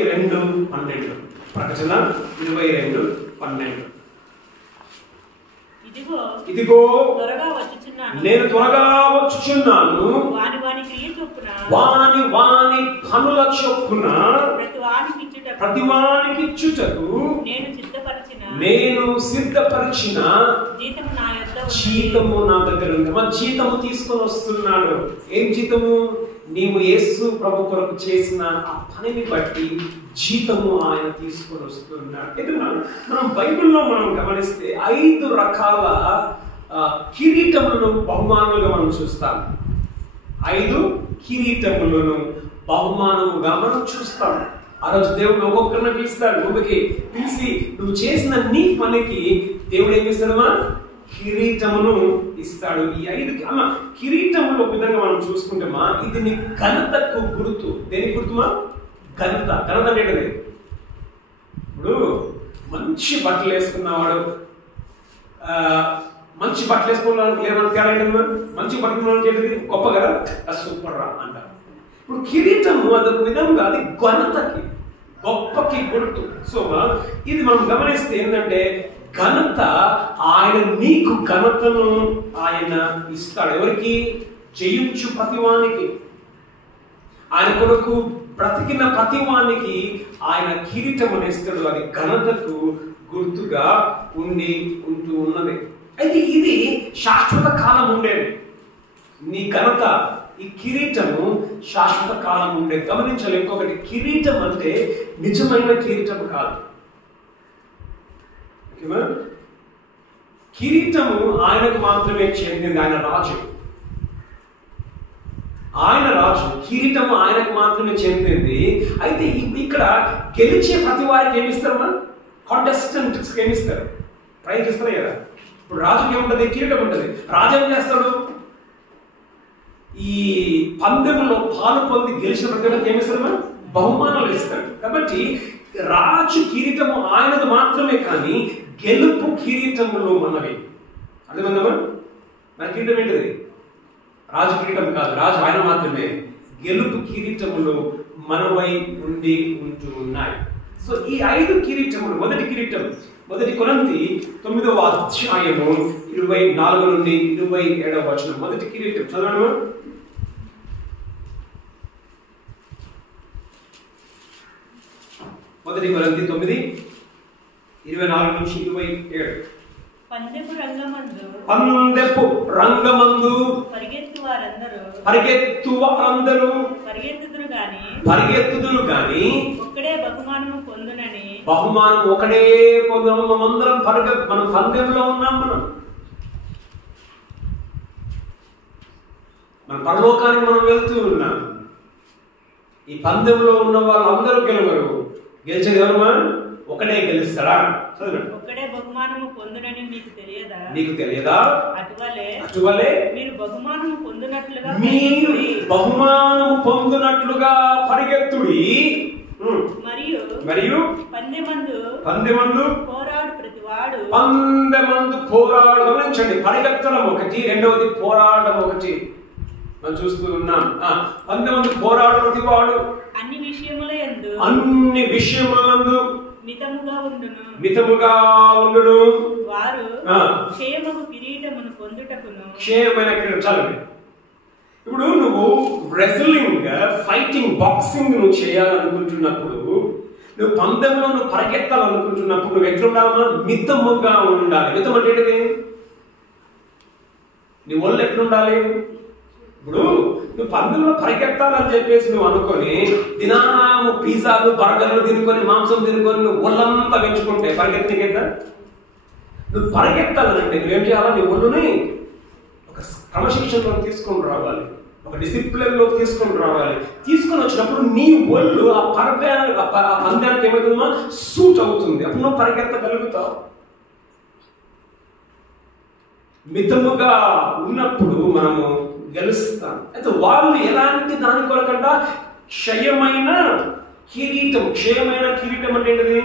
22:12. ప్రకటన 22:12. ఇదిగో నేను త్వరగా వచ్చుచున్నాను, వాని పనుల చొప్పున ప్రతివానికి ఇచ్చుటకు నేను సిద్ధపరిచిన జీతము నా దగ్గర ఉంది. మన జీతము తీసుకొని వస్తున్నాడు. ఏం జీతము? నీవు యేసు ప్రభు కొరకు చేసిన ఆ పనిని బట్టి జీతము ఆయన తీసుకొని వస్తున్నాడు. మనం బైబిల్లో మనం గమనిస్తే 5 రకాల కిరీటములను బహుమానులుగా మనం చూస్తాం. 5 కిరీటములను బహుమానముగా మనం చూస్తాం. ఆ రోజు దేవుడు ఒక్కొక్కరిని పిలుస్తాడు. పిలిచి నువ్వు చేసిన నీ పనికి దేవుడు ఏమి ఇస్తాడమ్మా? కిరీటమును ఇస్తాడు. ఈ 5 కిరీటములు ఒక విధంగా మనం చూసుకుంటామా, ఇది నీ ఘనతకు గుర్తు. దేనికి గుర్తుమా? ఘనత. ఘనత అంటే ఇప్పుడు మంచి బట్టలు వేసుకున్నవాడు, మంచి బట్టలు వేసుకోవడానికి ఏమన్నా తేడా ఏంటమ్మా? మంచి బట్టలు ఏంటిది? గొప్ప కదా, సూపర్ రా అంటారు. ఇప్పుడు కిరీటము అదొక విధంగా అది ఘనతకి, గొప్పకి గుర్తు. సో ఇది మనం గమనిస్తే ఏంటంటే ఘనత, ఆయన నీకు ఘనతను ఆయన ఇస్తాడు. ఎవరికి? జయించు ప్రతివానికి, ఆయన కొరకు బ్రతికిన ప్రతివానికి ఆయన కిరీటం ఇస్తాడు. అది ఘనతకు గుర్తుగా ఉంటూ ఉన్నది. అయితే ఇది శాశ్వత కాలం ఉండేది. నీ ఘనత, ఈ కిరీటము శాశ్వత కాలం ఉండేది. గమనించాలి. ఇంకొకటి, కిరీటం అంటే నిజమైన కిరీటం కాదు. కిరీటము ఆయనకు మాత్రమే చెందింది. ఆయన రాజు, కిరీటము ఆయనకు మాత్రమే చెందింది. అయితే ఇక్కడ గెలిచే ప్రతి వారికి ఏమిస్తారు? కాంటెస్టెంట్స్ ఏమిస్తారు? ప్రైజ్ ఇస్తారు కదా. ఇప్పుడు రాజుకి ఏముంటది? కిరీటం ఉంటుంది. రాజు ఏం చేస్తాడు? ఈ పందెంలో పాలు పొంది గెలిచిన ప్రతి ఒక్కరికి ఏమిస్తారు? బహుమానాలు ఇస్తాడు. కాబట్టి రాజు కిరీటము ఆయనది మాత్రమే, కానీ గెలుపు కిరీటములు మనవి. అర్థమైందమ్మా? మన కిరీటం ఏంటిది? రాజు కిరీటం కాదు, రాజు ఆయన మాత్రమే. గెలుపు కిరీటములు మనవై ఉంటూ ఉన్నాయి. సో ఈ 5 కిరీటములు, మొదటి కిరీటం 1 కొరింథీ 9వ అధ్యాయము 24 నుండి 27వ వచనం. మొదటి కిరీటం చదవండి. 1 కొరింథీ 9:24 నుంచి 27. పందెపు రంగమందు పరిగెత్తుదురు గాని ఒక్కడే బహుమానము పొందునని. బహుమానం ఒకడే పొందును. మనమందరం మనం పందెంలో ఉన్నాం. మన పరలోకానికి మనం వెళ్తూ ఉన్నాం. ఈ పందెంలో ఉన్న వాళ్ళందరూ గెలవరు. గెలిచేది ఎవరమ్మా? ఒకడే గెలుస్తాడా? ఒక్కడే బహుమానము పొందునని నీకు తెలియదా? అటువలే మీరు బహుమానము పొందునట్లుగా పరిగెత్తుడి. మరియు పందెమందు పోరాడు. గమనించండి, పరిగెత్తడం ఒకటి, రెండవది పోరాడడం ఒకటి. మనం చూస్తూ ఉన్నాం. పందెమందు పోరాడు ప్రతివాడు అన్ని విషయములందు మితముగా ఉండును. వారు క్షేమము కిరీటమును పొందుటకును. క్షేమమైన కిరీటం. చాలండి. ఇప్పుడు నువ్వు రెజ్లింగ్, ఫైటింగ్, బాక్సింగ్ నువ్వు చేయాలనుకుంటున్నప్పుడు, నువ్వు పందెంలో నువ్వు పరిగెత్తాలనుకుంటున్నప్పుడు నువ్వు ఎట్లుండాలన్నా? మితముగా ఉండాలి. మితం అంటే ఏంటిది? నీ ఒళ్ళు ఎట్లుండాలి? ఇప్పుడు నువ్వు పందెంలో పరిగెత్తాలని చెప్పేసి నువ్వు అనుకొని దినాము పిజ్జాలు, బర్గర్లు తినుకొని, మాంసం తినుకొని నువ్వు ఒళ్ళంతా పెంచుకుంటే పరిగెత్తికెద్దా? నువ్వు పరిగెత్తాలంటే నువ్వేం చేయాలా? నీ ఒళ్ళుని ఒక క్రమశిక్షణలో తీసుకొని రావాలి, ఒక డిసిప్లిన్ లో తీసుకొని రావాలి. తీసుకొని వచ్చినప్పుడు నీ ఒళ్ళు ఆ పందానికి ఏమవుతుందమ్మా? సూట్ అవుతుంది. అప్పుడు నువ్వు పరిగెత్తగలుగుతావు. మితముగా ఉన్నప్పుడు మనము గెలుస్తాం. అయితే వాళ్ళు ఎలాంటి దాని కొరకంట? క్షయమైన కిరీటం. క్షయమైన కిరీటం అంటే ఏంటిది?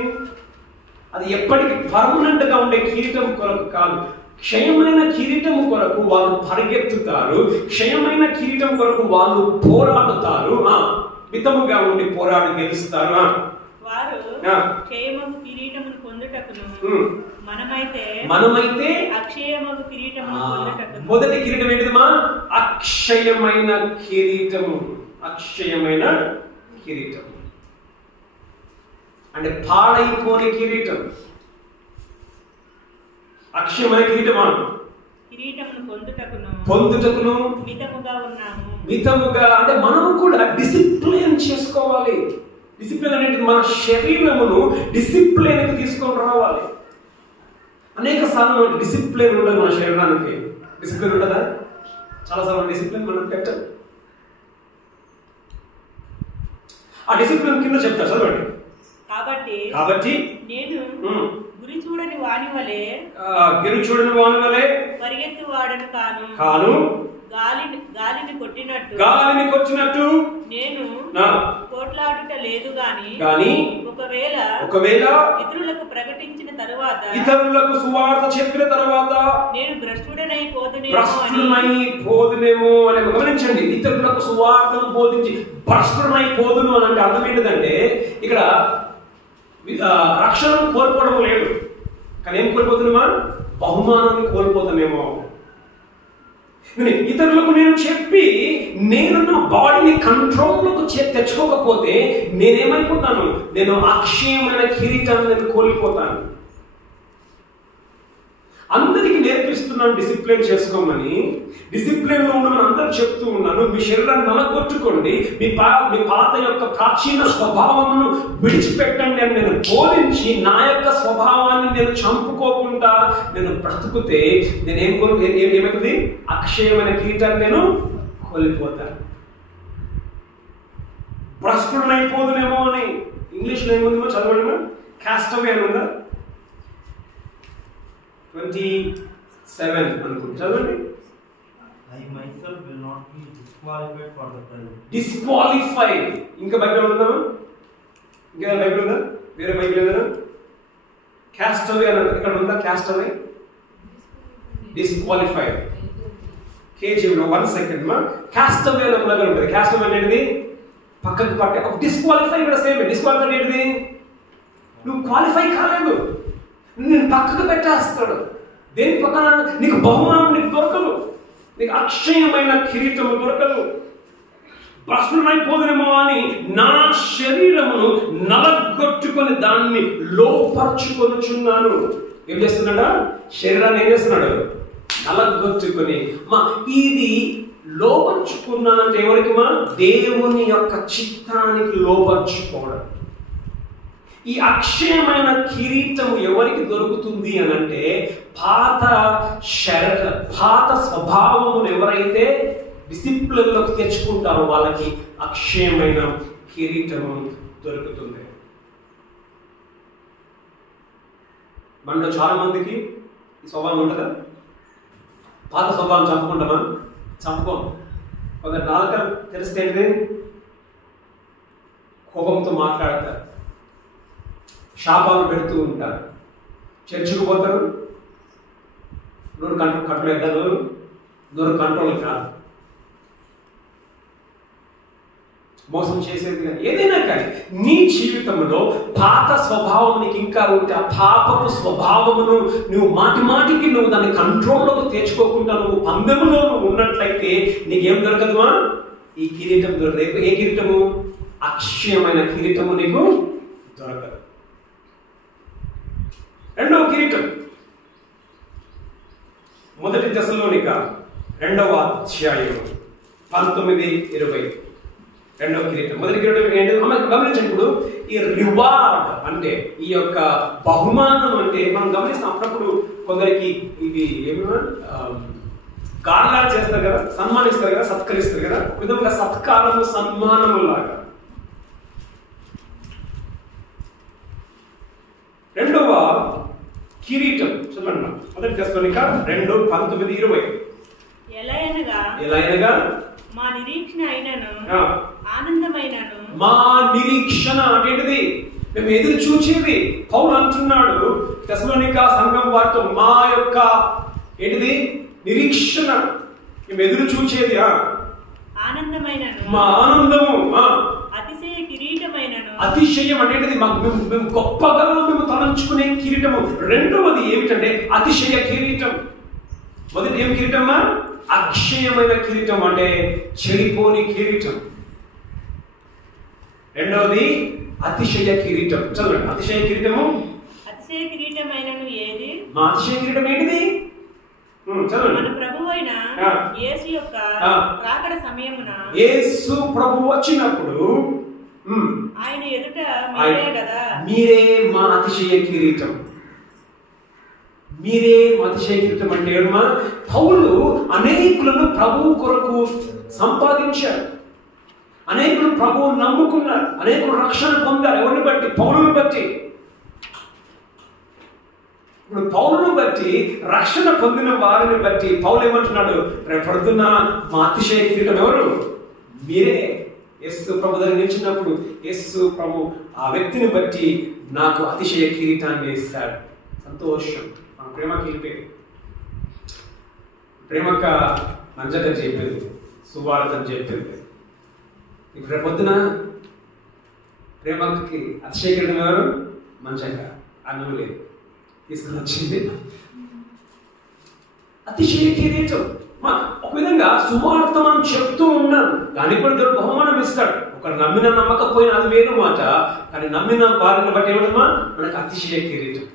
అది ఎప్పటికీ పర్మనెంట్ గా ఉండే కిరీటం కొరకు కాదు. క్షయమైన కిరీటం కొరకు వాళ్ళు పరిగెత్తుతారు. క్షయమైన కిరీటం కొరకు వాళ్ళు పోరాడుతారు. మితముగా ఉండి పోరాడి గెలుస్తారు. వారు క్షేమము కిరీటమును పొందుటకును మనమైతే అక్షయమగు కిరీటమును పొందుటకును. మొదటి కిరీటం ఏంటిదమ్మా? అక్షయమైన కిరీటము. అక్షయమైన కిరీటం అంటే పాడైపోని కిరీటం. అక్షయమైన కిరీటమా? కిరీటమును పొందుటకును మితముగా అంటే మనము కూడా డిసిప్లిన్ చేసుకోవాలి. డిసిప్లిన్ అనేది మన శరీరమును డిసిప్లిన్కి తీసుకొని రావాలి. అనేక సార్లు మనకి డిసిప్లిన్ ఉండదు. మన శరీరానికి డిసిప్లిన్ ఉండదా? చాలాసార్లు డిసిప్లిన్ మనం పెట్టాలి. ఆ డిసిప్లిన్ కింద చెప్తారు, చదవండి. కాబట్టి నేను గురి చూడని వాని వలె పరిగెత్తు వాడను కాను గాలిని కొట్టినట్టు నేను పోట్లాడుట లేదు గాని ఒకవేళ ఇతరులకు ప్రకటించిన తరువాత ఇతరులకు సువార్త చెప్పిన తరువాత నేను భ్రష్టుడనైపోదునేమో అని గమనించండి. ఇతరులకు సువార్తను బోధించి భ్రష్టుడనైపోదును అని అంటే అర్థం ఏంటిదంటే ఇక్కడ రక్షణ కోల్పోవడం లేదు, కానీ ఏం కోల్పోతున్నామా? బహుమానాన్ని కోల్పోతామేమో. ఇతరులకు నేను చెప్పి నేను నా బాడీని కంట్రోల్లోకి తెచ్చుకోకపోతే నేనేమైపోతాను? నేను అక్షయమైన కిరీటాన్ని నేను కోల్పోతాను. అందరికీ నేర్పిస్తున్నాను డిసిప్లిన్ చేసుకోమని. డిసిప్లిన్ లో ఉండమని అందరూ చెప్తూ ఉన్నాను. మీ శరీరాన్ని నలగొట్టుకోండి, మీ పాత యొక్క ప్రాచీన స్వభావమును విడిచిపెట్టండి అని నేను బోధించి నా యొక్క స్వభావాన్ని నేను చంపుకోకుండా నేను బ్రతుకుతే ఏమవుతుంది? అక్షయమైన కిరీటాన్ని నేను కోల్పోతాను. భ్రష్టుడనైపోదునేమో అని ఇంగ్లీష్లో ఏముందో చదవండి. కాస్టవే అని ఉందా? 27 అనుకుంటా, చదవండి. I myself will not be disqualified for the prize. Disqualified. ఇంకా బైబిల్ ఉందా? ఇంకా బైబిల్ ఉందా? వేరే బైబిల్ ఏదైనా? కాస్టవే అని ఇక్కడ ఉందా? కాస్టవే డిస్క్వాలిఫైడ్. కేజీలో 1 సెకండ్ మా కాస్టవే అని ఒకలాగా ఉంటుంది. కాస్టవే అనేది పక్కకు పట్టే. డిస్క్వాలిఫై కూడా సేమ్. డిస్క్వాలిఫై ఏంటిది? నువ్వు క్వాలిఫై కాలేదు, నేను పక్కకు పెట్టేస్తాడు. దేని పక్కన? నీకు బహుమానం నీకు దొరకదు, నీకు అక్షయమైన కిరీటము దొరకదు. భ్రష్టుడనైపోదునేమో అని నా శరీరమును నలగొట్టుకొని దాన్ని లోపరుచుకొనుచున్నాను. ఏం చేస్తున్నాడా? శరీరాన్ని ఏం చేస్తున్నాడు? నలగొట్టుకొని. ఇది లోపరుచుకున్నానంటే ఎవరికి? దేవుని యొక్క చిత్తానికి లోపరుచుకోవడం. ఈ అక్షయమైన కిరీటము ఎవరికి దొరుకుతుంది అని అంటే పాత స్వభావమును ఎవరైతే డిసిప్లిన్లోకి తెచ్చుకుంటారో వాళ్ళకి అక్షయమైన కిరీటము దొరుకుతుంది. మనలో చాలా మందికి ఈ స్వభావం ఉంటుందా? పాత స్వభావం చంపుకుంటామా? చంపుకోం. ఒక నాలుక తెలిస్తే కోపంతో మాట్లాడతారు, శాపాలు పెడుతూ ఉంటారు, చర్చికి పోతారు, నోరు కంట్రోల్ అవుతారు, నోరు కంట్రోల్ కాదు, మోసం చేసేది కానీ ఏదైనా కానీ నీ జీవితంలో పాత స్వభావం నీకు ఇంకా ఉంటే ఆ పాపపు స్వభావమును నువ్వు మాటికి నువ్వు దాన్ని కంట్రోల్లోకి తెచ్చుకోకుండా నువ్వు పందెములో నువ్వు ఉన్నట్లయితే నీకేం దొరకదుమా? ఈ కిరీటం దొరకదు. ఏ కిరీటము? అక్షయమైన కిరీటము నీకు దొరకదు. రెండవ కిరీటం మొదటి దశలోనిక 2వ అధ్యాయం 19-20. రెండవ కిరీటం. మొదటి కిరీటం ఏంటి గమనించండి. ఇప్పుడు ఈ రివార్డ్ అంటే ఈ యొక్క బహుమానం అంటే మనం గమనిస్తాం. అప్పుడప్పుడు కొందరికి ఇవి ఏమన్నా గార్లాడ్ చేస్తారు కదా, సన్మానిస్తారు కదా, సత్కరిస్తారు కదా, విధంగా సత్కారము సన్మానము లాగా. రెండవ కిరీటం చదవండి. మొదటి దశలోనిక 2:19-20. ఎలయనగా మా నిరీక్షణ అయినను ఆనందమైనను. మా నిరీక్షణ అంటే మేము ఎదురు చూచేది. పౌలు అంటున్నాడు తెస్సలోనిక సంఘం వారితో, మా యొక్క ఏంటిది? నిరీక్షణ, మేము ఎదురు చూచేది ఆనందమైనను, మా ఆనందము అతిశయం అనేది మేము గొప్పగా మేము తలంచుకునే కిరీటము. రెండవది ఏమిటంటే అతిశయ కిరీటం. మొదటి ఏం కిరీటమా? అక్షయమైన కిరీటం, అంటే చెడిపోని కిరీటం. రెండవది అతిశయ కిరీటం. చదవండి. అతిశయ కిరీటము. అతిశయ కిరీటమైనను ఏది? మా అతిశయ కిరీటం ఏంటిది? చదవండి. మన ప్రభువైన యేసు యొక్క రాకడ సమయమున యేసు ప్రభు వచ్చినప్పుడు ఆయన ఎదుట మీరే కదా, మీరే మా అతిశయ కిరీటం. మీరే మా అతిశయ కిరీటం అంటే ఏమా? పౌలు అనేకులను ప్రభువు కొరకు సంపాదించారు, అనేకులు ప్రభువు నమ్ముకున్నారు, అనేకులు రక్షణ పొందారు. ఎవరిని బట్టి? పౌలుని బట్టి. ఇప్పుడు పౌలును బట్టి రక్షణ పొందిన వారిని బట్టి పౌలు ఏమంటున్నాడు? రేపడుతున్న మా అతిశయ కిరీటం ఎవరు? మీరే. యేసు ప్రభు దగ్గర నిలిచినప్పుడు యేసు ప్రభు ఆ వ్యక్తిని బట్టి నాకు అతిశయ కిరీటాన్ని ఇస్తాడు. సంతోషం. మన ప్రేమ కిరీటం. ప్రేమక మంజట చెప్పింది, సువార్త చెప్పింది. ఇప్పుడు రేపొద్దున ప్రేమకి అతిశయ కిరీటం ఎవరు? మంచక. అన్నం లేదు, తీసుకుని వచ్చింది అతిశయ కిరీటం. ఒక విధంగా సువార్త మనం చెప్తూ ఉన్నాం, దానికి కూడా దేవుడు బహుమానం ఇస్తాడు. ఒక నమ్మిన నమ్మకపోయినా అది వేరు మాట, కానీ నమ్మిన వారిని బట్టి ఏమన్నా మనకు అతిశయ కిరీటం.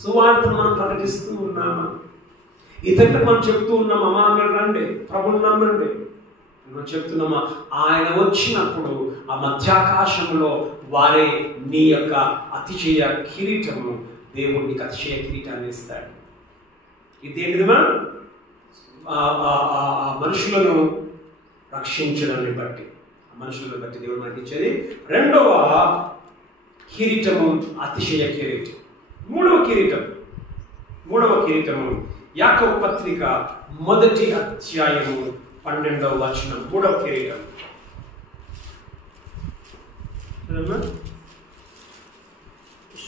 సువార్తను మనం ప్రకటిస్తూ ఉన్నామా? ఇతరులకు మనం చెప్తూ ఉన్నామా? అమ్మా మీరు రండి, ప్రభుని నమ్మండి మనం చెప్తున్నామా? ఆయన వచ్చినప్పుడు ఆ మధ్యాకాశంలో వారే నీ యొక్క అతిశయ కిరీటము, దేవుడు నీకు అతిశయ కిరీటాన్ని ఇస్తాడు. ఇదేంటిదిమా? మనుషులను రక్షించడాన్ని బట్టి, మనుషులను బట్టి దేవుడు మనకి ఇచ్చేది. రెండవ కిరీటము అతిశయ కిరీటం. మూడవ కిరీటము యాకోబు పత్రిక 1వ అధ్యాయము 12వ వచనం. మూడవ కిరీటం.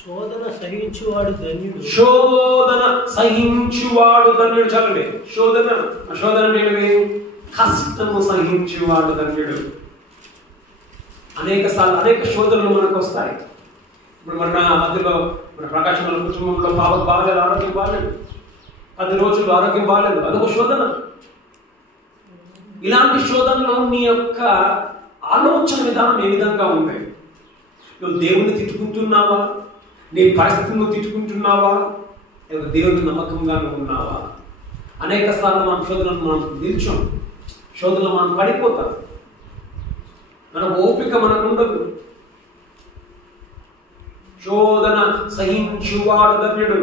శోధన సహించువాడు ధన్యుడు. శోధన సహించువాడు ధన్యుడు. చదవండి. శోధన ఏంటి? కష్టము సహించువాడు ధన్యుడు. అనేక శోధనలు మనకు వస్తాయి. ఇప్పుడు మన మధ్యలో మన ప్రకాశం కుటుంబంలో బాగాలేదు, ఆరోగ్యం బాగాలేదు, 10 రోజులు ఆరోగ్యం బాగాలేదు, అదొక శోధన. ఇలాంటి శోధనలో నీ యొక్క ఆలోచన విధానం ఏ విధంగా ఉంది? నువ్వు దేవుణ్ణి తిట్టుకుంటున్నావా? నీ పరిస్థితులను తిట్టుకుంటున్నావా? దేవుని నమ్మకంగా ఉన్నావా? అనేక సార్లు మనం శోధనలు మనం నిల్చోం, శోధనలు మనం పడిపోతాం, మన ఓపిక మనకు ఉండదు. శోధన సహించువాడు ధన్యుడు.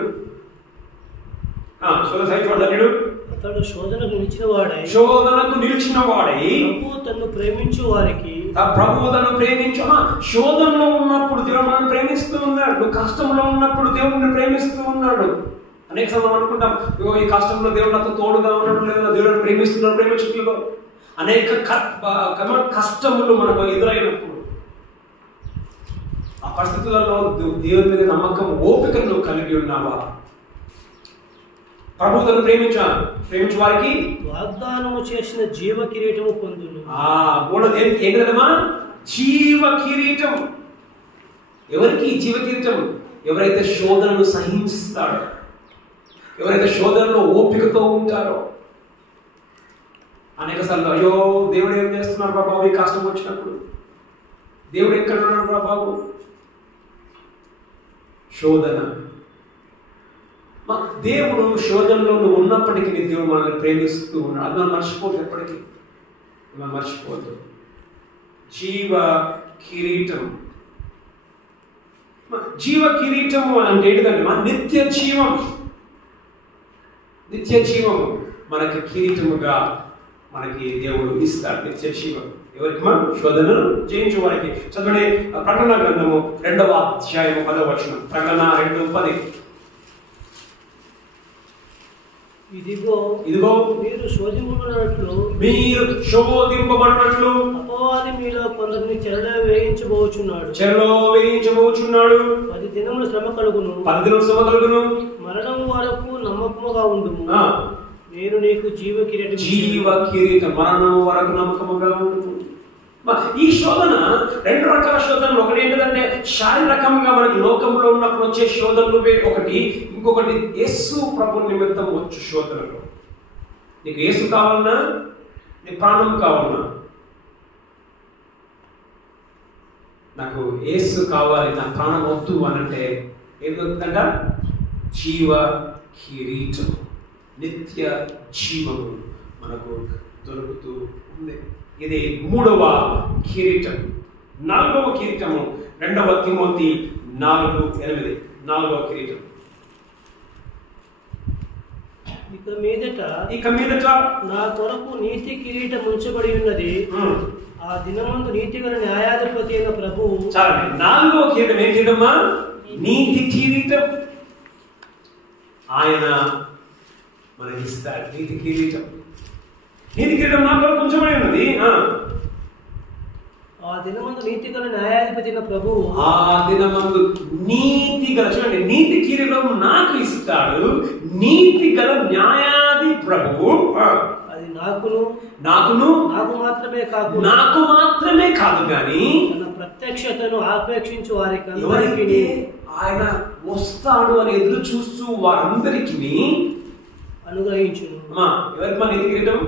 శోధన సహించువాడు ధన్యుడు. అతడు శోధనకు నిలిచిన వాడై ప్రభువు తన్ను ప్రేమించు వారికి, ప్రభువు తను ప్రేమించు. శోధనలో ఉన్నప్పుడు దేవుడు మనం ప్రేమిస్తూ ఉన్నాడు, కష్టంలో ఉన్నప్పుడు దేవుడిని ప్రేమిస్తూ ఉన్నాడు. అనేక సార్లు అనుకుంటాం, ఈ కష్టంలో దేవుడు నాతో తోడుగా ఉన్నాడు, లేదా దేవుడు ప్రేమిస్తున్నాడు, ప్రేమించట్లేదు. అనేక కష్టములు మనకు ఎదురైనప్పుడు ఆ పరిస్థితులలో దేవుని మీద నమ్మకం, ఓపికను నువ్వు కలిగి ఉన్నావా? ప్రభువును ప్రేమించు వారికి వాగ్దానము చేసిన జీవ కిరీటము పొందును. మూడోది ఏంటమ్మా? జీవ కిరీటం. ఎవరికి జీవ కిరీటం? ఎవరైతే శోధనను సహిస్తారో, ఎవరైతే శోధనలో ఓపికతో ఉంటారో. అనేక సార్లు అయ్యో దేవుడు ఏం చేస్తున్నాడు బాబు ఈ కష్టం వచ్చినప్పుడు, దేవుడు ఎక్కడ ఉన్నాడు బాబు? శోధన. దేవుడు శోధనలో నువ్వు ఉన్నప్పటికీ నీ దేవుడు మనల్ని ప్రేమిస్తూ ఉన్నాడు. అది మనం మర్చిపోదు, ఎప్పటికీ మనం మర్చిపోదు. జీవ కిరీటం. జీవ కిరీటము అంటే ఏంటంటే మన నిత్య జీవము మనకి కిరీటముగా మనకి దేవుడు ఇస్తాడు. నిత్య జీవం ఎవరికి? మనం శోధనను జయించు వారికి. చదవండి ప్రకటన గ్రంథము 2వ అధ్యాయము 10వ వచనం. ప్రకటన 2:10. ఇదిగో మీరు శోధింపబడినట్లు అపవాది మీలో కొందరిని చెరలో వేయించబోచున్నాడు. 10 దినముల శ్రమ కలుగును. మరణం వరకు నమ్మకముగా ఉండుము. నేను నీకు జీవ కిరీటం. మరణం వరకు నమ్మకముగా ఉండుము. ఈ శోధన రెండు రకాల శోధనలు. ఒకటి ఏంటంటే శారీరకంగా మనకి లోకంలో ఉన్నప్పుడు వచ్చే శోధనలు ఒకటి, ఇంకొకటి యేసు ప్రభు నిమిత్తం వచ్చు శోధనలు. నీకు యేసు కావాలన్నా, నీ ప్రాణం కావాలన్నా, నాకు యేసు కావాలి, నా ప్రాణం వద్దు అని అంటే ఏం దొరుకుతుందంట? జీవ కిరీటం, నిత్య జీవము మనకు దొరుకుతూ ఉంది. ఇది 3వ కిరీటం. 4వ కిరీటము 2వ తిమోతి 4:8. 4వ కిరీటం. ఇక మీదట నా కొరకు నీతి కిరీటం ఉంచబడి ఉన్నది. ఆ దినమందు నీతి గల న్యాయాధిపతి అయిన ప్రభువు. చాలండి. 4వ కిరీటం ఏం కిరీటమా? నీతి కిరీటం. ఆయన మనకిస్తాడు నీతి కిరీటం. నీతి కిరీటం నా కొరకు ఉంచబడి ఉన్నది. ఆ దినమందు నీతి గల న్యాయాధిపతి అయిన ప్రభువు. ఆ దినమందు నీతి గల, చూడండి, నీతి కిరీటం నాకు ఇస్తాడు. నీతి గల న్యాయాధి ప్రభువు. అది నాకును నాకు మాత్రమే కాదు గాని తన ప్రత్యక్షతను ఆపేక్షించు వారికి ఎవరికి ఆయన వస్తాడు అని ఎదురు చూస్తూ వారందరికీ అనుగ్రహించును. ఎవరికి మన నీతి కిరీటం?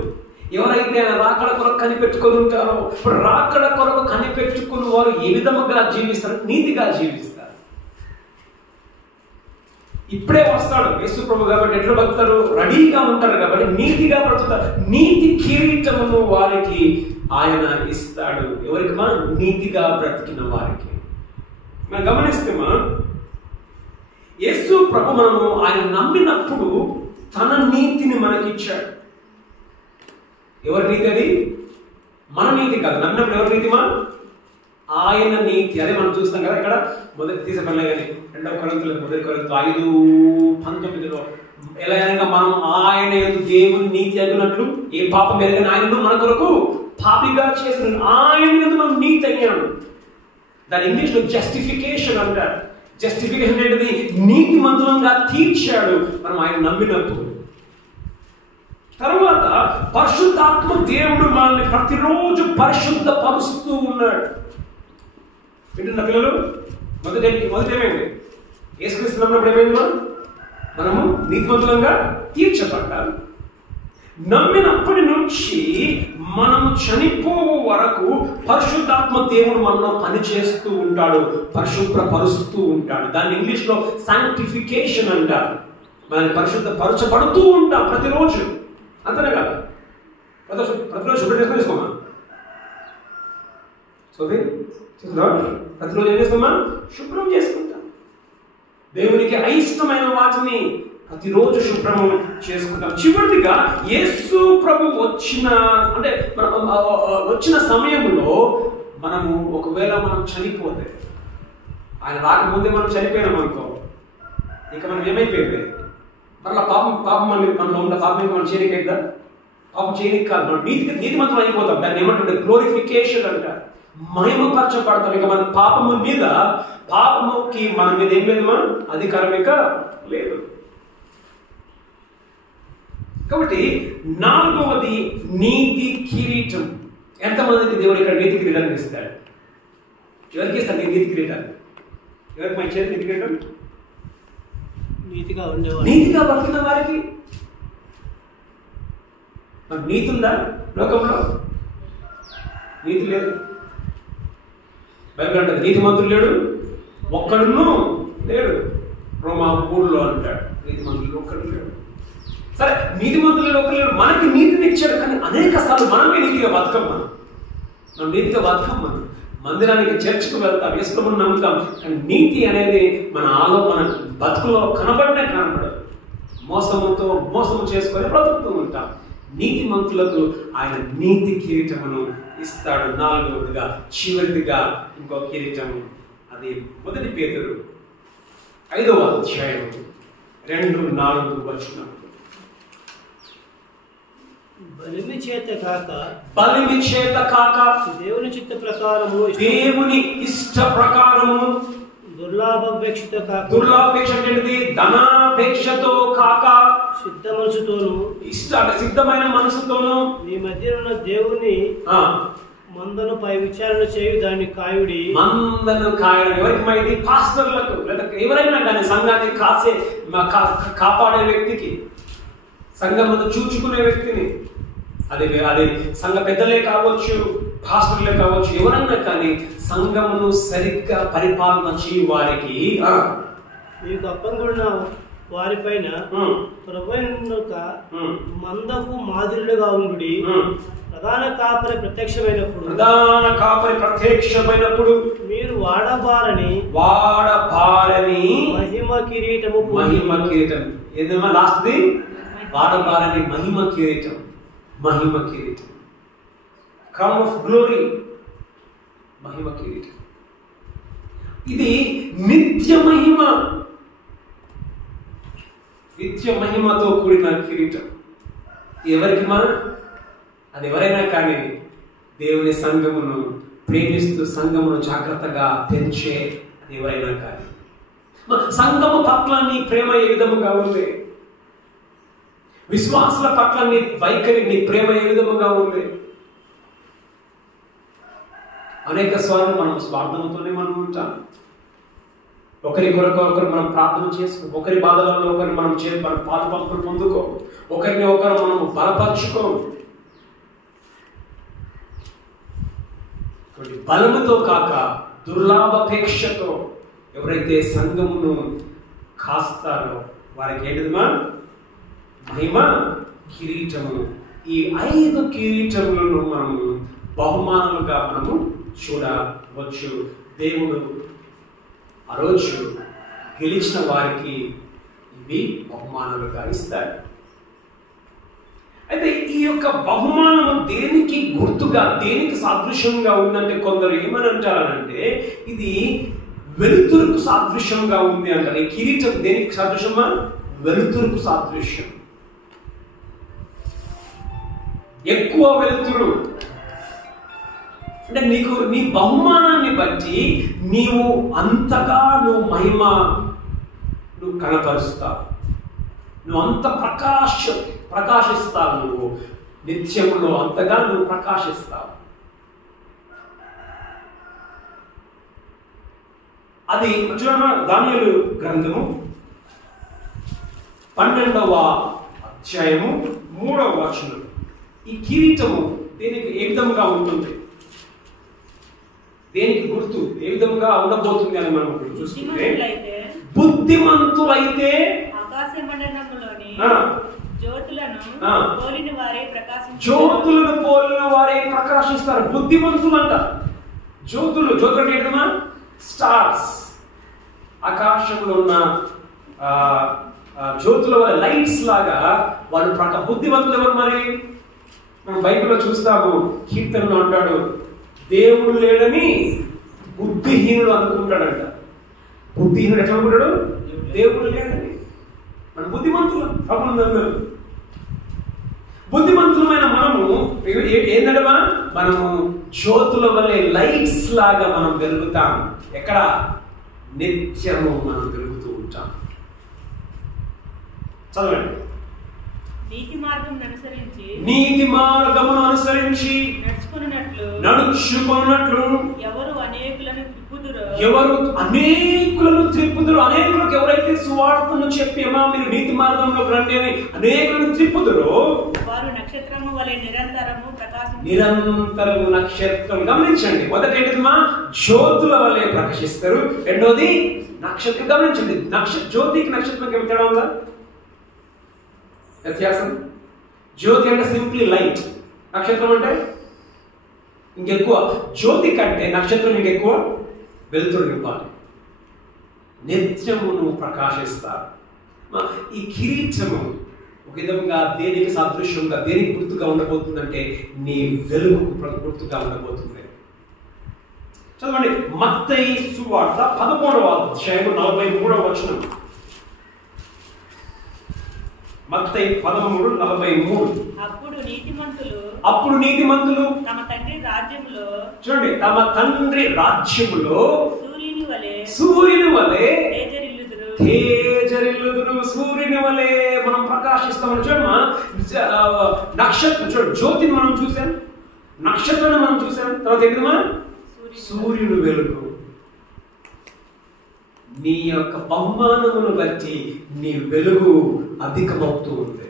ఎవరైతే ఆయన రాకడ కొరకు కనిపెట్టుకొని ఉంటారో, రాకడ కొరకు కనిపెట్టుకున్న వారు ఏ విధముగా జీవిస్తారు? నీతిగా జీవిస్తారు. ఇప్పుడే వస్తాడు యేసు ప్రభు కాబట్టి ఎట్లా బతుకుతారు? రెడీగా ఉంటారు కాబట్టి నీతిగా బ్రతుకుతారు. నీతి కిరీటమును వారికి ఆయన ఇస్తాడు. ఎవరికి? మా నీతిగా బ్రతికిన వారికి. మనం గమనిస్తే యేసు ప్రభు మనము ఆయన నమ్మినప్పుడు తన నీతిని మనకిచ్చాడు. ఎవరి నీతి అది? మన నీతి కాదు. నమ్మినప్పుడు ఎవరి నీతిమా? ఆయన నీతి. అదే మనం చూస్తాం కదా ఇక్కడ మొదటి తీసపడలే కానీ 2వ కొరింథీయుల 5:19 ఎలా అనగా మనం ఆయన దేవుని నీతి అగినట్లు ఏ పాపం ఎరగని ఆయనను మన కొరకు పాపిగా చేసిన ఆయన మనం నీతి అయ్యాము. దాని ఇంగ్లీష్ లో జస్టిఫికేషన్ అంటారు. జస్టిఫికేషన్ ఏంటిది? నీతిమంతులంగా తీర్చాడు మనం ఆయన నమ్మినప్పుడు. తర్వాత పరిశుద్ధాత్మ దేవుడు మనల్ని ప్రతిరోజు పరిశుద్ధ పరుస్తూ ఉన్నాడు. వింటున్న పిల్లలు, మొదటి ఏమైంది? యేసుక్రీస్తు నమ్మినప్పుడు ఏమైంది? మనము నీతిమంతులంగా తీర్చబడ్డాము. నమ్మినప్పటి నుంచి మనము చనిపోవు వరకు పరిశుద్ధాత్మ దేవుడు మనలో పనిచేస్తూ ఉంటాడు, పరిశుభ్రపరుస్తూ ఉంటాడు. దాన్ని ఇంగ్లీష్ లో సాంక్టిఫికేషన్ అంటారు. మనల్ని పరిశుద్ధపరచబడుతూ ఉంటాం ప్రతిరోజు. అంతనే కాదు, ప్రతిరోజు శుభ్రం చేసుకొని తీసుకోమా. ప్రతిరోజు ఏం చేస్తామా? శుభ్రం చేసుకుంటాం. దేవునికి అయిష్టమైన వాటిని ప్రతిరోజు శుభ్రము చేసుకుంటాం. చివరిగా యేసు ప్రభు వచ్చిన సమయంలో మనము ఒకవేళ మనం చనిపోతే, ఆయన రాకముందే మనం చనిపోయినాం అనుకో, ఇక మనం ఏమైపోయింది? మరలా పాపం మనలో ఉన్న పాపం మనం చేయనికైద్దా? పాపం చేయనికి కాదు, మనం నీతిమంతులు అయిపోతాం. దాన్ని ఏమంటుంటే గ్లోరిఫికేషన్ అంటారు. మహిమపరచబడతాం. ఇక మన పాపముకి మన మీద ఏం లేదు, మనం అధికారం ఇక లేదు. కాబట్టి 4వది నీతి కిరీటం. ఎంతమందికి దేవుడు ఇక్కడ నీతి కిరీటాన్ని ఇస్తాడు? ఎవరికి ఇస్తాడు నీతి కిరీటాన్ని? ఎవరికి మన చేతి నీతి కిరీటం? నీతిగా బతికిన వారికి. మరి నీతి ఉందా లోకంలో? నీతి లేదు. బైబిల్ అంటారు నీతిమంతుడు లేడు, ఒక్కడును లేడు. రోమా 3లో అంటాడు నీతిమంతులు ఒక్కడు లేడు. సరే, నీతిమంతులు ఒక్కరు లేడు. మనకి నీతిని ఇచ్చాడు, కానీ అనేక సార్లు మనమే నీతిగా బతకం. మనం నీతిగా బతకం. మనం మందిరానికి, చర్చ్కు వెళ్తాం, యేసుని నమ్ముతాం, కానీ నీతి అనేది మన బతుకులో కనబడదు. మోసము చేసుకొని బ్రతుకుతూ ఉంటాం. నీతిమంతులకు ఆయన నీతి కిరీటమును ఇస్తాడు. 4వదిగా చివరిదిగా ఇంకో కిరీటము, అది 1 పేతురు 5:2-4 బలిమి చేత కాక దేవుని చిత్త ప్రకారము, దేవుని ఇష్ట ప్రకారము, దుర్లాభాపేక్ష ఏంటిది? ధనాపేక్షతో కాక సిద్ధ మనసుతోను, సిద్ధమైన మనసుతోను మీ మధ్య ఉన్న దేవుని మందను పై విచారణ చేయు దాన్ని కాయుడి. మందను కాయడం ఎవరికి? ఇది పాస్టర్లకు, లేదా ఎవరైనా కానీ సంఘాన్ని కాపాడే వ్యక్తికి, సంఘమును చూచుకునే వ్యక్తిని, అది సంఘ పెద్దలే కావచ్చు, పాస్టర్లే కావచ్చు, ఎవరైనా కానీ సంఘమును సరిగ్గా పరిపాలన చేయు వారికి మీకు అప్పంగున్న వారిపైన ప్రభువైన మందకు మాదిరిగా ఉండుడి. ప్రధాన కాపరి ప్రత్యక్షమైనప్పుడు మీరు వాడబారని మహిమ కిరీటము. ఏదమ్మా లాస్ట్ది? వాడబారని మహిమ కిరీటం. క్రౌన్ ఆఫ్ గ్లోరీ, మహిమ కిరీటం. ఇది నిత్య మహిమతో కూడిన కిరీటం. ఎవరికి? అది ఎవరైనా కానీ దేవుని సంఘమును ప్రేమిస్తూ సంఘమును జాగ్రత్తగా పెంచే అది ఎవరైనా కానీ. సంఘము పట్ల నీ ప్రేమ ఏ విధముగా ఉంది? విశ్వాసుల పట్ల నీ వైఖరి, నీ ప్రేమ ఏ విధముగా ఉంది? అనేక సార్లు మనం స్వార్థంతోనే మనం ఉంటాం. ఒకరి కొరకు ఒకరు మనం ప్రార్థన చేసుకో, ఒకరి బాధలలో ఒకరు మనం పాలు పంపులు పొందుకో, ఒకరిని ఒకరు మనం బలపరుచుకో. బలముతో కాక దుర్లాభాపేక్షతో ఎవరైతే సంఘమును కాస్తారో వారికి ఏంటిదిమా? మహిమ కిరీటము. ఈ 5 కిరీటములను మనము బహుమానాలుగా మనము చూడవచ్చు. దేవుడు ఆ రోజు గెలిచిన వారికి ఇవి బహుమానాలుగా ఇస్తారు. అయితే ఈ యొక్క బహుమానము దేనికి గుర్తుగా, దేనికి సాదృశ్యంగా ఉందంటే కొందరు ఏమని అంటారంటే ఇది వెలుతురుకు సాదృశ్యంగా ఉంది అంటారు. ఈ కిరీటం దేనికి సాదృశ్యమా? వెలుతురుకు సాదృశ్యం. ఎక్కువ వెలుతురు అంటే నీ బహుమానాన్ని బట్టి నీవు అంతగా మహిమ కనపరుస్తావు. నువ్వు అంత ప్రకాశిస్తావు. నువ్వు నిత్యములో అంతగా ప్రకాశిస్తావు. అది దానియేలు గ్రంథము 12వ అధ్యాయము 3వ వచనం. ఈ కిరీటము దేనికి ఏ విధంగా ఉంటుంది, దేనికి గుర్తు ఏ విధంగా ఉండబోతుంది అని మనం చూసుకుంటే, బుద్ధిమంతులైతే జ్యోతులను పోలిన వారే ప్రకాశిస్తారు. బుద్ధిమంతులు అంట. జ్యోతులు అంటే ఏంటమ్మా? స్టార్స్. ఆకాశంలో ఉన్న జ్యోతుల వల్ల లైట్స్ లాగా వాళ్ళు బుద్ధిమంతులు ఎవరు మరి? మనం బైబిల్లో చూస్తాము, కీర్తనలో అంటాడు, దేవుడు లేడని బుద్ధిహీనుడు అనుకుంటాడంట. బుద్ధిహీనుడు ఎట్లా అనుకుంటాడు? దేవుడు లేడని. మన బుద్ధిమంతులు ప్రభుత్వం. బుద్ధిమంతులమైన మనము ఏంటంటే మనము జ్యోతుల వల్లే లైట్స్ లాగా మనం వెలుగుతాం. ఎక్కడ? నిత్యము మనం వెలుగుతూ ఉంటాం. చదవండి. నీతి మార్గమును అనుసరించి నడుచుకున్నట్లు ఎవరు అనేకులను త్రిప్పుదురు. అనేకులకు ఎవరైతే సువార్తను చెప్పి అమ్మా మీరు నీతి మార్గంలోకి రండి అని అనేకులను త్రిప్పుదురు వారు నక్షత్రము వలె నిరంతరము నక్షత్రం. గమనించండి, మొదటి ఏంటిదమ్మా? జ్యోతుల వలె ప్రకాశిస్తారు. రెండోది నక్షత్రం. గమనించండి, జ్యోతికి నక్షత్రం ఏమి తేడా ఉందా? వ్యత్యాసం. జ్యోతి అంటే సింప్లీ లైట్. నక్షత్రం అంటే ఇంకెక్కువ. జ్యోతి కంటే నక్షత్రం ఇంకెక్కువ వెలుతురు నింపాలి. నిత్యము నువ్వు ప్రకాశిస్తావు. ఈ కిరీటము ఒక విధంగా దేనికి సాదృశ్యంగా, దేనికి గుర్తుగా ఉండబోతుందంటే నీ వెలుగు గుర్తుగా ఉండబోతుంది. చదవండి, మత్తయి సువార్త 13వ అధ్యాయము 43వ వచనం. మత్తయి 13:43. అప్పుడు నీతిమంతులు తమ తండ్రి రాజ్యములో, చూడండి, తమ తండ్రి రాజ్యములో సూర్యుని వలె తేజరిల్లుదురు. సూర్యుని వలె మనం ప్రకాశిస్తామని చూడమ్మా. నక్షత్రం చూడండి, జ్యోతిని మనం చూసాం. నక్షత్రాన్ని మనం చూసాం. తర్వాత ఏంటమ్మా? సూర్యుడు వెలుగు. నీ యొక్క బహుమానమును బట్టి నీ వెలుగు అధికమవుతూ ఉంది.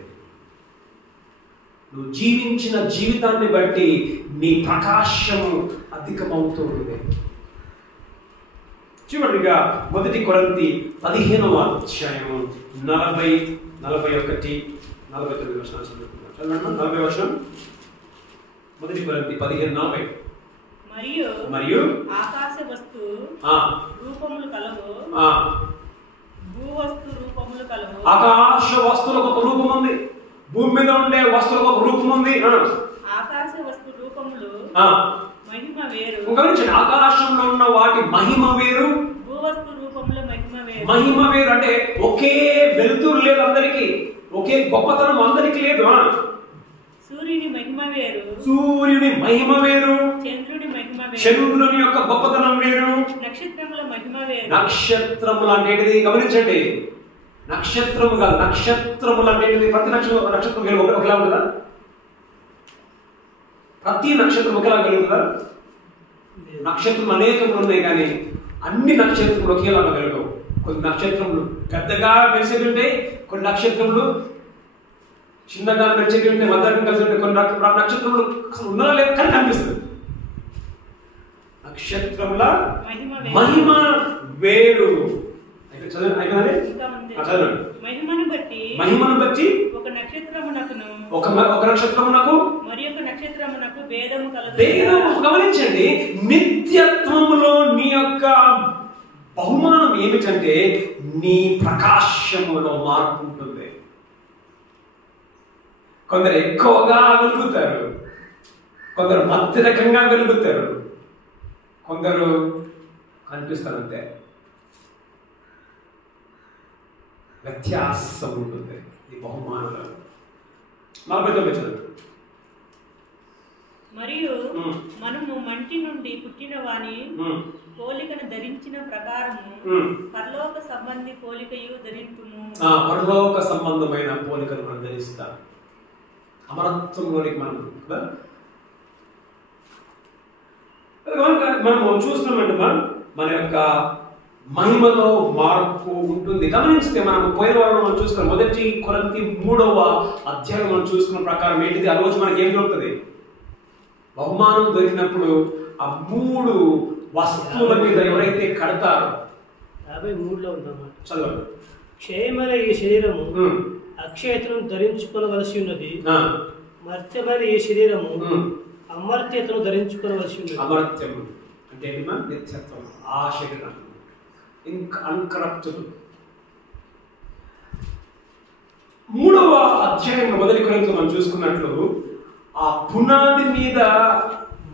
నువ్వు జీవించిన జీవితాన్ని బట్టి నీ ప్రకాశము అధికమవుతూ ఉంది. చివరిగా 1 కొరింథీ 15వ అధ్యాయము 40, 41, 49 వచనాలు చదువుకుందాం. చదవండి. 40వ వచనం. 1 కొరింథీ 15:40. మరియు ఆకాశ వస్తు రూపములు కలవు, భూవస్తు రూపములు కలవు. ఆకాశ వస్తువులకు ఒక రూపం ఉంది, భూమి మీద ఉండే వస్తువులకు ఒక రూపం ఉంది. ఆకాశ వస్తు రూపములు మహిమ వేరు. గమనించండి, ఆకాశంలో ఉన్న వాటి మహిమ వేరు, భూవస్తు రూపముల మహిమ వేరు. మహిమ వేరు అంటే ఒకే వెలుతురు లేదు అందరికి, ఒకే గొప్పతనం అందరికి లేదు. సూర్యుని మహిమ వేరు, సూర్యుని మహిమ వేరు, చంద్రుని మహిమ వేరు, చంద్రుని యొక్క గొప్పతనం వేరు, నక్షత్రముల మహిమ వేరు. నక్షత్రములు అనేటిది గమనించండి, నక్షత్రముగా నక్షత్రములు అనేటిది ప్రతి నక్షత్రం ఒకలా ఉంటుందా? ప్రతి నక్షత్రం ఒకేలా కలుగుతుందా? నక్షత్రం అనేకములు ఉన్నాయి, కానీ అన్ని నక్షత్రములు ఒకేలాగా కలగవు. కొన్ని నక్షత్రములు పెద్దగా మెరిసేవి ఉంటాయి, కొన్ని నక్షత్రములు చిన్నగా మెరిచేవి ఉంటాయి, మధ్యాహ్నం కలిసి ఉంటాయి. కొన్ని నక్షత్రములు అసలు ఉన్నదా లేదు కానీ కనిపిస్తుంది. నక్షత్రముల మహిమ వేరు. మహిమను బట్టి ఒక నక్షత్రమునకు మరి ఒక నక్షత్రమునకు భేదము కలదు. గమనించండి, నిత్యత్వములో నీ యొక్క బహుమానం ఏమిటంటే నీ ప్రకాశములో మార్పు ఉంటుంది. కొందరు ఎక్కువగా వెలుగుతారు, కొందరు మధ్య రకంగా వెలుగుతారు, కొందరు కనిపిస్తారంతే. వ్యత్యాసం ఉంటుంది ఈ బహుమానంలో. 49 చదువు. మరియు మనము మంటి నుండి పుట్టిన వాని పోలికను ధరించిన ప్రకారము పరలోక సంబంధి పోలికయు ధరింతుము. పరలోక సంబంధమైన పోలికను మనం ధరిస్తాం. అమరత్వంలోనికి మనము చూస్తున్నామంటే మన యొక్క మహిమలో మార్పు ఉంటుంది. గమనిస్తే మనం పోయిన వారం మనం చూసుకున్నాం, 1 కొరింథీ 3వ అధ్యాయం మనం చూసుకున్న ప్రకారం ఏంటిది? ఆ రోజు మనకి ఏం దొరుకుతుంది? బహుమానం దొరికినప్పుడు ఆ 3 వస్తువుల మీద ఎవరైతే కడతారో 53లో ఉందన్నమాట. చదవండి. క్షయమైన ఈ శరీరము అక్షయతను ధరించుకోవలసి ఉన్నది, మర్త్యమైన ఈ శరీరము అమర్త్యతను ధరించుకోవలసి ఉన్నది. అమర్త్యం అంటే నిత్యత్వం. ఆ శరీరం ఇంకా అన్కరప్టబుల్. 3వ అధ్యాయం 1 కొరింథీ మనం చూసుకున్నట్లు ఆ పునాది మీద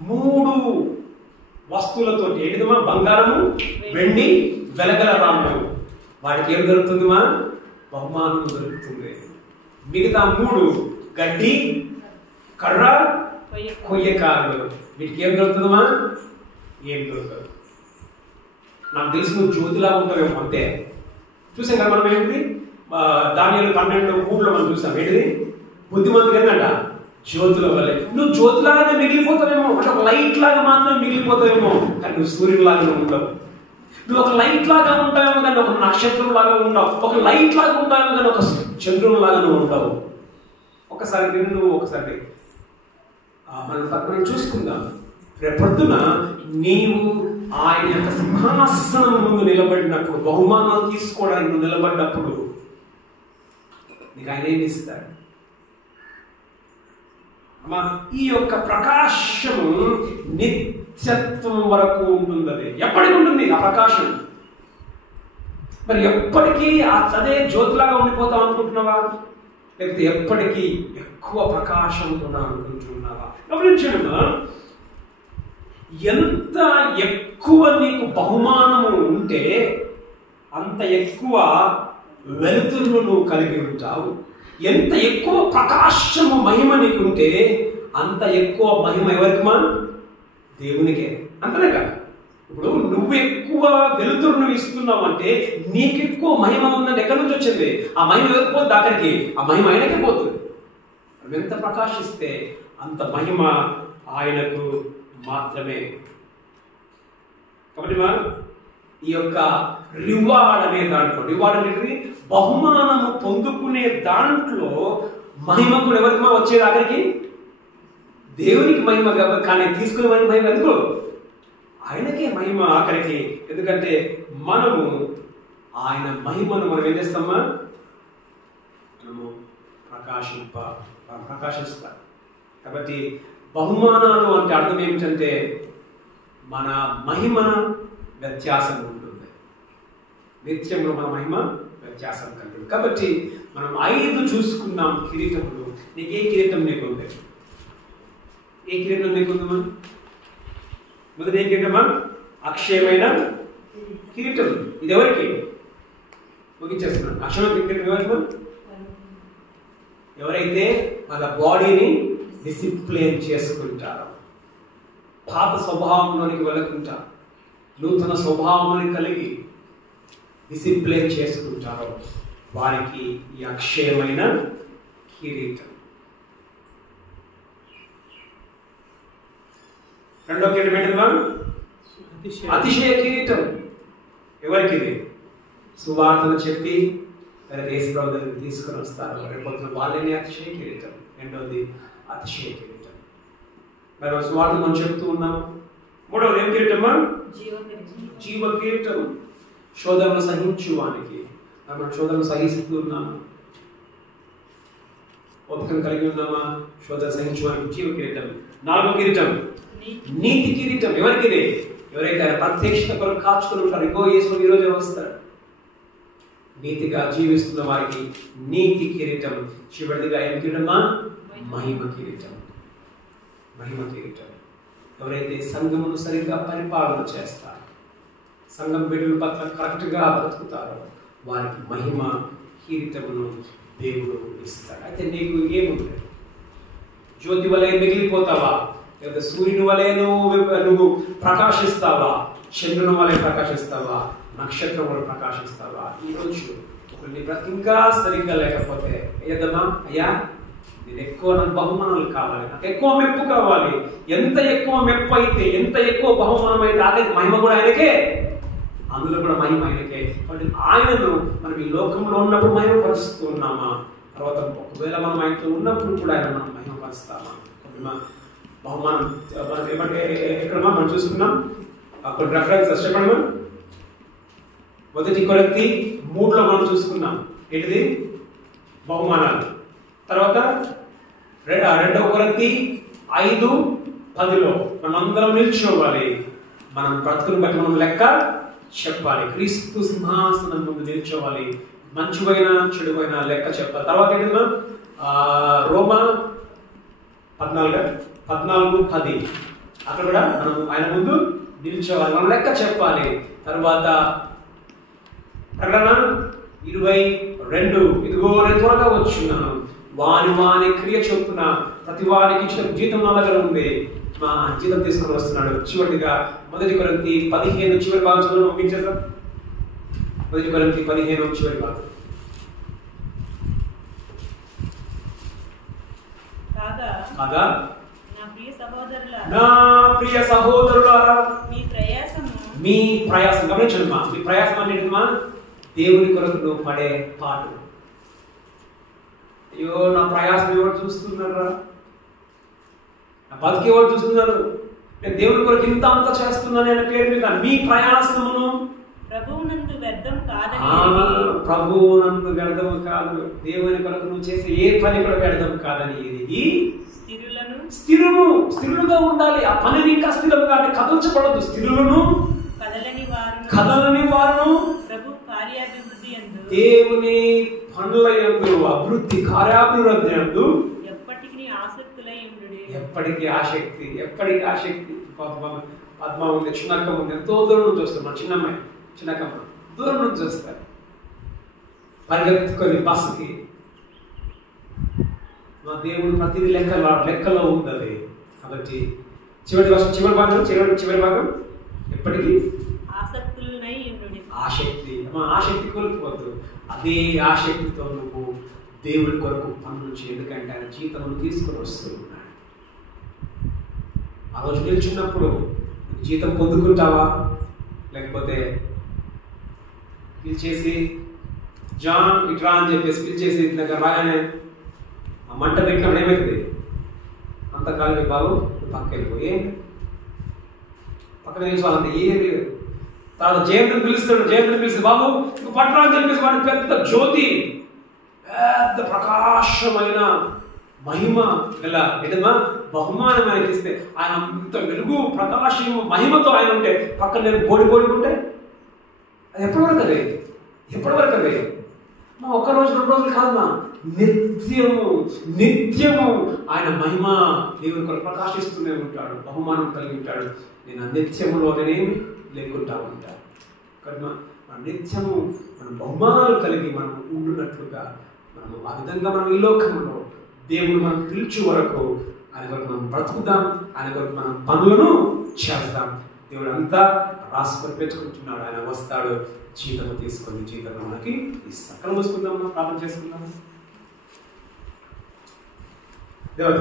3 వస్తువులతో ఏంటిదమ్మా? బంగారము, వెండి, వెలగల రాములు. వాటికి ఏం దొరుకుతుందిమా? బహుమానం దొరుకుతుంది. మిగతా 3 గడ్డి, కర్ర, కొయ్యకాలు. వీటికి ఏం దొరుకుతుందమ్మా? ఏం దొరకదు. నాకు తెలిసి నువ్వు జ్యోతిలా ఉంటావేమో అంతే. చూసాం కదా మనం ఏంటిది? దానియేలు 12:3 మనం చూసాం. ఏంటిది? బుద్ధిమంతుడు ఏంటంట? జ్యోతిలో వల్లే. నువ్వు జ్యోతిలాగానే మిగిలిపోతావేమో, అంటే ఒక లైట్ లాగా మాత్రమే మిగిలిపోతావేమో, కానీ నువ్వు సూర్యులాగానే ఉండవు. నువ్వు ఒక లైట్ లాగా ఉంటావేమో కానీ ఒక నక్షత్రం లాగా ఉండవు. ఒక లైట్ లాగా ఉంటావేమో కానీ ఒక చంద్రుని లాగా నువ్వు ఉంటావు. ఒకసారి నువ్వు ఒకసారి మనం చూసుకుందాం. రేపొద్దున నీవు ఆయన యొక్క సింహాసనం ముందు నిలబడినప్పుడు, బహుమానాలు తీసుకోవడానికి నువ్వు నిలబడినప్పుడు నీకు ఆయన ఏమి ఇస్తాడు? ఈ యొక్క ప్రకాశము నిత్యత్వం వరకు ఉంటుంది. అది ఎప్పటికి ఉంటుంది ఆ ప్రకాశం? మరి ఎప్పటికీ అదే జ్యోతిలాగా ఉండిపోతాం అనుకుంటున్నావా, లేకపోతే ఎప్పటికీ ఎక్కువ ప్రకాశంతో అనుకుంటున్నావా? గమనించమ్మా, ఎంత ఎక్కువ నీకు బహుమానము ఉంటే అంత ఎక్కువ వెలుతురును నువ్వు కలిగి ఉంటావు. ఎంత ఎక్కువ ప్రకాశము మహిమ నీకుంటే అంత ఎక్కువ మహిమ ఎవరికి? దేవునికే. అంతనే కదా. ఇప్పుడు నువ్వు ఎక్కువ వెలుతురును ఇస్తున్నావు అంటే నీకు ఎక్కువ మహిమ ఉందంటే ఎక్కడి నుంచి వచ్చింది? ఆ మహిమ ఎవరికి పోతుంది? అక్కడికి. ఆ మహిమ ఆయనకే పోతుంది. ఎంత ప్రకాశిస్తే అంత మహిమ ఆయనకు మాత్రమే. కాబట్టి ఈ యొక్క రివార్డ్ అనే దాంట్లో, రివార్డ్ అనేది బహుమానము పొందుకునే దాంట్లో మహిమ కూడా ఎవరికి వచ్చేది ఆఖరికి దేవునికి మహిమ. కానీ తీసుకునే మహిమ ఎందుకు? ఆయనకే మహిమ ఆఖరికి. ఎందుకంటే మనము ఆయన మహిమను మనం ఏం చేస్తామా? మనము ప్రకాశిస్తాం. కాబట్టి బహుమానాలు అంటే అర్థం ఏమిటంటే మన మహిమ వ్యత్యాసం ఉంటుంది. నిత్యంలో మన మహిమ వ్యత్యాసం కలిగింది. కాబట్టి మనం 5 చూసుకున్నాం కిరీటములు. నీకు ఏ కిరీటం నీకుంది? ఏ కిరీటం నీకుందమ్మా? మొదటి ఏ కిరీటమా? అక్షయమైన కిరీటం. ఇది ఎవరికి? ముగించేస్తున్నాను. అక్షయమైన కిరీటం ఎవరికి? ఎవరైతే మన బాడీని డిసిప్లిన్ చేసుకుంటారో, పాత స్వభావంలోనికి వెళ్ళకుంటా నూతన స్వభావాన్ని కలిగి డిసిప్లిన్ చేసుకుంటారో వారికి ఈ అక్షయమైన కిరీటం. రెండో కిరీటం ఏంటమ్మా? అతిశయ కిరీటం. ఎవరికి? సువార్తను చెప్పి దేశ ప్రభుత్వం తీసుకొని వస్తారు. రేపు వాళ్ళని అతిశయ కిరీటం. రెండవది అతిశయ కిరీటం. మరి సువార్తను మనం చెప్తూ ఉన్నాం. మూడవది ఏం కిరీటమా? జీవ కిరీటం. శోధనలు సహించువానికి మనం శోధనలు సహిస్తూ ఉన్నాము. ఓపికను కలిగి ఉన్నామా? శోధన సహించువానికి జీవ కిరీటం. నాలుగో కిరీటం నీతి కిరీటం. ఎవరికి? ఎవరైతే ప్రత్యక్షత కొరకు కాచుకుని ఉంటారు. ఇంకో యేసు ఈ రోజు వస్తారు. నీతిగా జీవిస్తున్న వారికి నీతి కిరీటం. చివరిదిగా ఏం కిరీటమా? మహిమ కిరీటం. మహిమ కిరీటం. ఎవరైతే సంఘమును సరిగ్గా పరిపాలన చేస్తారు, సంఘం బిడ్డల పట్ల కరెక్ట్గా బ్రతుకుతారో వారికి మహిమ కిరీటమును దేవుడు ఇస్తాడు. అయితే నీకు ఏముంది? జ్యోతి వలె మిగిలిపోతావా? లేదా సూర్యుని వలె నువ్వు ప్రకాశిస్తావా? చంద్రుని వలె ప్రకాశిస్తావా? నక్షత్రం వలె ప్రకాశిస్తావా? ఈరోజు నీ బ్రతుకు ఇంకా సరిగ్గా లేకపోతే ఏదమ్మా, అయ్యా నేను ఎక్కువ నాకు బహుమానాలు కావాలి, నాకు ఎక్కువ మెప్పు కావాలి. ఎంత ఎక్కువ మెప్పు అయితే, ఎంత ఎక్కువ బహుమానం అయితే అదే మహిమ కూడా ఆయనకే, అందులో కూడా మహిమ ఆయనకే. కాబట్టి ఆయనను మనం ఈ లోకంలో ఉన్నప్పుడు మహిమ పరుస్తూ ఉన్నామా? తర్వాత ఒకవేళ మనం ఆయనతో ఉన్నప్పుడు కూడా ఆయన మనం మహిమ పరుస్తామా? బహుమానం ఏమంటే ఎక్కడ మనం చూసుకున్నాం కొన్ని రెఫరెన్స్ చెప్పండి. మనం 1 కొరింథీ 3లో మనం చూసుకున్నాం ఏంటిది? బహుమానాలు. తర్వాత 2 కొరింథీ 5:10లో మనం అందరం నిల్చోవాలి. మనం బ్రతుకుని బట్టి మనం లెక్క చెప్పాలి. క్రీస్తు సింహాసనం ముందు నిల్చోవాలి. మంచివైన చెడువైన లెక్క చెప్పాలి. తర్వాత ఏంటన్నా రోమా 14:10 అక్కడ కూడా మనం ఆయన ముందు నిల్చోవాలి, మనం లెక్క చెప్పాలి. తర్వాత ప్రకటన 22 ఇదిగో నేను త్వరగా వచ్చున్నాను, వాని క్రియ చొప్పున ప్రతి వారికి ఇచ్చిన జీతం నా దగ్గర ఉంది, మా జీతం తీసుకొని వస్తున్నాడు. చివరిగా 1 కొరింథీ 15 చివరి భాగం చదువు పంపించేద్దాం. 1 కొరింథీ 15 చివరి భాగం. కాగా నా ప్రియ సహోదరులారా మీ ప్రయాసం గమనించండి. మీ ప్రయాసం అనేటిమా దేవుని కొరకు నువ్వు పడే పాటు. అయ్యో నా ప్రయాసం ఎవరు చూస్తున్నారా? నా బతికి ఎవరు చూస్తున్నారు? నేను దేవుని కొరకు ఇంత అంత చేస్తున్నాను అనే పేరు మీద మీ ప్రయాసమును ప్రభువునందు వ్యర్థం కాదని. ప్రభువునందు వ్యర్థం కాదు. దేవుని కొరకు నువ్వు చేసే ఏ పని కూడా వ్యర్థం కాదని ఇది స్థిరులుగా ఉండాలి. ఆ పనిని ఇంకా స్థిరంగా అంటే కదల్చబడదు. స్థిరులను కదలని వారును ప్రభు కార్యాభివృద్ధి యందు దేవుని పనుల యందు అభివృద్ధి కార్యాభివృద్ధి యందు ఎప్పటికీ ఆసక్తులై ఉండుడి. ఎప్పటికీ ఆసక్తి. పద్మ ఉంది, చిన్నక్క ఉంది, ఎంతో దూరం నుంచి వస్తారు. మా చిన్నమ్మాయి చిన్నకమ్మ దూరం నుంచి వస్తారు పరిగెత్తుకొని బస్సుకి. మా దేవుడు ప్రతిదీ లెక్కలో ఉంది. కాబట్టి చివరి భాగం ఎప్పటికీ ఆసక్తి కోల్పోవద్దు. అదే ఆసక్తితో నువ్వు దేవుడి కొరకు పనులు చేయి. ఎందుకంటే ఆయన జీతమును తీసుకొని వస్తూ ఉన్నాడు. ఆ రోజు నిల్చున్నప్పుడు జీతం పొందుకుంటావా, లేకపోతే పిలిచేసి జాన్ ఇట్రా అని చెప్పేసి పిలిచేసి దగ్గర రాగానే ఆ మంట పెట్టినప్పుడు ఏమవుతుంది? అంతకాలం బాబు పక్క వెళ్ళిపోయి పక్కన నిలిచాలంటే ఏది తర్వాత జయంతిని పిలుస్తాడు. జయంతిని పిలిచి బాబు నువ్వు పట్టరా అని చెప్పేసి వాడికి పెద్ద జ్యోతి, పెద్ద ప్రకాశమైన మహిమ గల ఏదమ్మా బహుమానం ఆయనకి ఇస్తే ఆయన అంత వెలుగు ప్రకాశం మహిమతో ఆయన ఉంటే పక్కన నేను బోడికుంటే అది ఎప్పటి వరకు అది? మా ఒక్క రోజు 2 రోజులు కాదమ్మా, నిత్యము ఆయన మహిమ దేవుని కొరకు ప్రకాశిస్తూనే ఉంటాడు, బహుమానం కలిగి ఉంటాడు. నేను ఆ నిత్యములోనే లేకుంటా ఉంటాను. కానీ మన నిత్యము మన బహుమానాలు కలిగి మనం ఉండున్నట్లుగా మనము ఆ విధంగా మనం ఈ లోకంలో దేవుడు మనం పిలిచే వరకు ఆయన కొరకు మనం బ్రతుకుదాం, ఆయన కొరకు మనం పనులను చేస్తాం. దేవుడు అంతా రాసుకొని పెట్టుకుంటున్నాడు. ఆయన వస్తాడు, జీతము తీసుకొని జీతం మనకి ఇస్తాం. అక్కడ మూసుకుందాం, ప్రార్థన చేసుకుందాం. దేవత